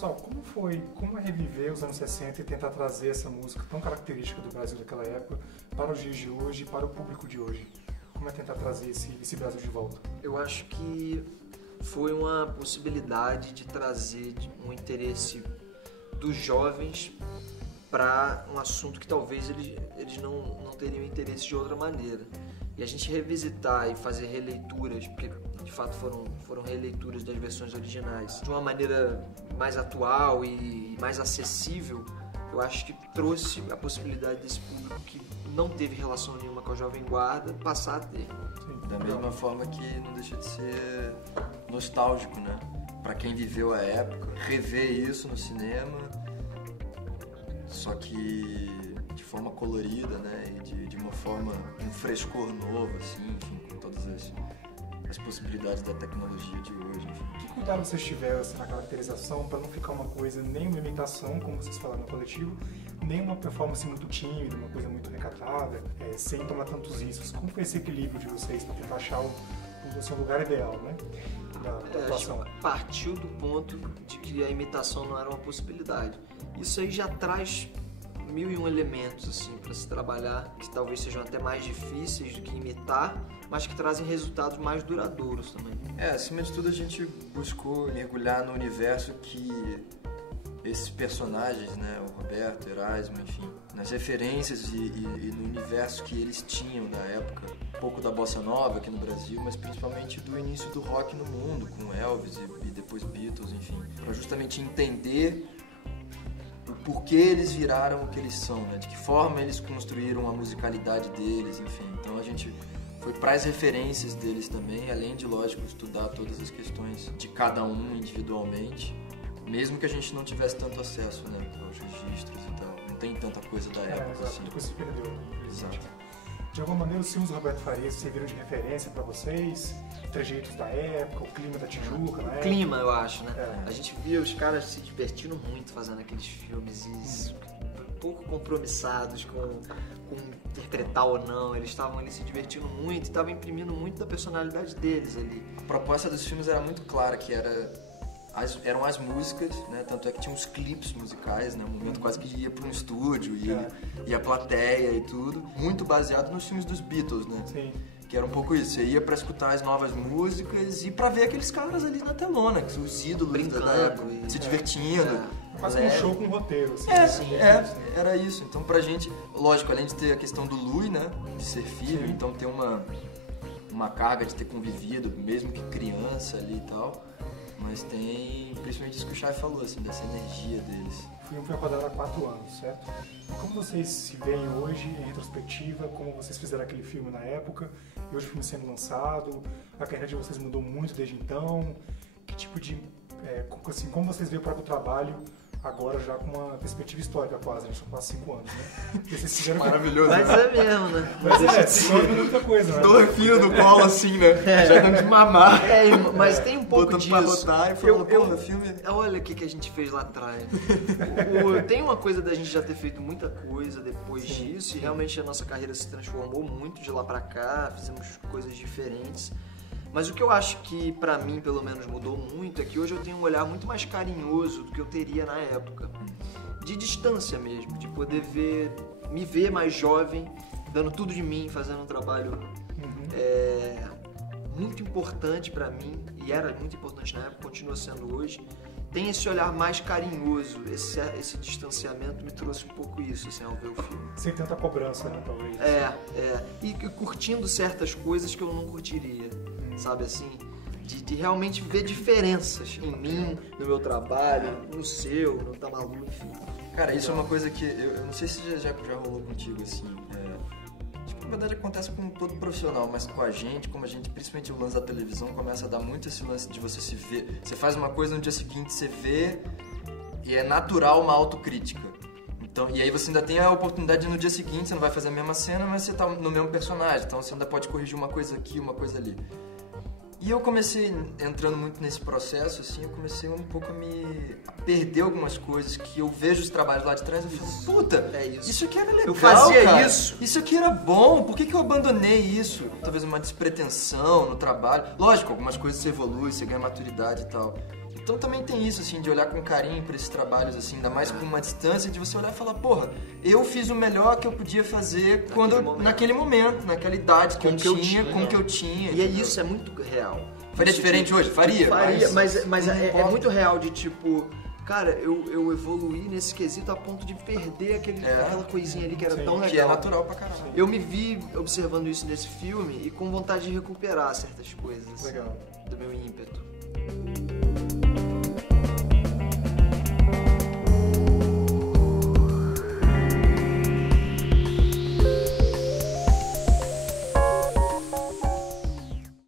Pessoal, como é reviver os anos 60 e tentar trazer essa música tão característica do Brasil daquela época para os dias de hoje e para o público de hoje? Como é tentar trazer esse Brasil de volta? Eu acho que foi uma possibilidade de trazer um interesse dos jovens para um assunto que talvez eles não teriam interesse de outra maneira. E a gente revisitar e fazer releituras, porque de fato foram releituras das versões originais, de uma maneira mais atual e mais acessível, eu acho que trouxe a possibilidade desse público que não teve relação nenhuma com a Jovem Guarda passar a ter. Sim, da mesma forma que não deixa de ser nostálgico, né? Pra quem viveu a época, rever isso no cinema, só que de forma colorida, né? E de uma forma, um frescor novo, assim, enfim, com todas as possibilidades da tecnologia de hoje, enfim. Que cuidado vocês tiveram na caracterização para não ficar uma coisa, nem uma imitação, como vocês falaram no coletivo, nem uma performance muito tímida, uma coisa muito recatada, sem tomar tantos riscos? Como foi esse equilíbrio de vocês para tentar achar o seu lugar ideal, né? Da atuação? Partiu do ponto de que a imitação não era uma possibilidade. Isso aí já traz 1001 elementos assim, para se trabalhar, que talvez sejam até mais difíceis do que imitar, mas que trazem resultados mais duradouros também. Acima de tudo a gente buscou mergulhar no universo que esses personagens, né, o Roberto, Erasmo, enfim, nas referências e no universo que eles tinham na época, um pouco da bossa nova aqui no Brasil, mas principalmente do início do rock no mundo, com Elvis e depois Beatles, enfim, para justamente entender o porquê eles viraram o que eles são, né, de que forma eles construíram a musicalidade deles, enfim. Então a gente foi para as referências deles também, além de, lógico, estudar todas as questões de cada um individualmente, mesmo que a gente não tivesse tanto acesso, né, aos registros e tal. Não tem tanta coisa da época, exato, assim. muita coisa se perdeu. Exato. De alguma maneira, os filmes do Roberto Farias serviram de referência para vocês? Trejeitos da época, o clima da Tijuca, né? O clima, eu acho, né? A gente via os caras se divertindo muito fazendo aqueles filmes e pouco compromissados com interpretar ou não. Eles estavam ali se divertindo muito e estavam imprimindo muito da personalidade deles ali. A proposta dos filmes era muito clara, que eram as músicas, né? Tanto é que tinha uns clipes musicais, né? Um momento quase que ia para um estúdio, ia a plateia e tudo, muito baseado nos filmes dos Beatles, né? Sim. Que era um pouco isso, você ia para escutar as novas músicas e para ver aqueles caras ali na telona, que são os ídolos brincando da época, se divertindo. Quase um show com roteiro, assim. Era isso. Então pra gente, lógico, além de ter a questão do Lui, né? De ser filho, Sim. então ter uma carga de ter convivido, mesmo que criança ali e tal. Mas tem, principalmente isso que o Chay falou, assim, dessa energia deles. O filme foi rodado há 4 anos, certo? Como vocês se veem hoje, em retrospectiva, como vocês fizeram aquele filme na época, e hoje o filme sendo lançado, a carreira de vocês mudou muito desde então, que tipo de... assim, como vocês veem o próprio trabalho agora já com uma perspectiva histórica quase, né? São quase 5 anos, né? Vocês fizeram maravilhoso. Mas é mesmo, né? Mas 5 anos é muita coisa, né? Dorfinho no colo, assim, né? Já dando de mamar. Mas tem um pouco botando disso. Pra rodar e falando, porra, filme... Olha o que a gente fez lá atrás. Tem uma coisa da gente já ter feito muita coisa depois disso, e realmente a nossa carreira se transformou muito de lá pra cá, fizemos coisas diferentes. Mas o que eu acho que, pra mim, pelo menos, mudou muito é que hoje eu tenho um olhar muito mais carinhoso do que eu teria na época. De distância mesmo, de poder me ver mais jovem, dando tudo de mim, fazendo um trabalho muito importante pra mim, e era muito importante na época, continua sendo hoje. Tem esse olhar mais carinhoso, esse distanciamento me trouxe um pouco isso, assim, ao ver o filme. Sem tanta cobrança, né, talvez. E curtindo certas coisas que eu não curtiria. Sabe assim, de realmente ver diferenças em mim, no meu trabalho, no seu, no Tamalu, enfim. Cara, isso é uma coisa que eu não sei se já rolou contigo, assim, acho que na verdade acontece com todo profissional, mas com a gente, como a gente, principalmente o lance da televisão, começa a dar muito esse lance de você se ver, você faz uma coisa no dia seguinte, você vê e é natural uma autocrítica. Então, e aí você ainda tem a oportunidade de no dia seguinte, você não vai fazer a mesma cena, mas você tá no mesmo personagem, então você ainda pode corrigir uma coisa aqui, uma coisa ali. E eu comecei, entrando muito nesse processo, assim, eu comecei um pouco a perder algumas coisas que eu vejo os trabalhos lá de trás e eu falo, puta, isso aqui era legal, eu fazia cara. isso aqui era bom, por que eu abandonei isso? Talvez uma despretensão no trabalho. Lógico, algumas coisas você evolui, você ganha maturidade e tal. Então também tem isso, assim, de olhar com carinho pra esses trabalhos, assim, ainda mais com uma distância, de você olhar e falar, porra, eu fiz o melhor que eu podia fazer naquele momento, naquela idade que eu tinha, com que eu tinha. E isso é muito real. Faria diferente hoje? Faria. Mas é muito real de tipo, cara, eu evoluí nesse quesito a ponto de perder aquela coisinha ali que era tão legal. Que é natural pra caralho. Eu me vi observando isso nesse filme e com vontade de recuperar certas coisas. Legal. Do meu ímpeto.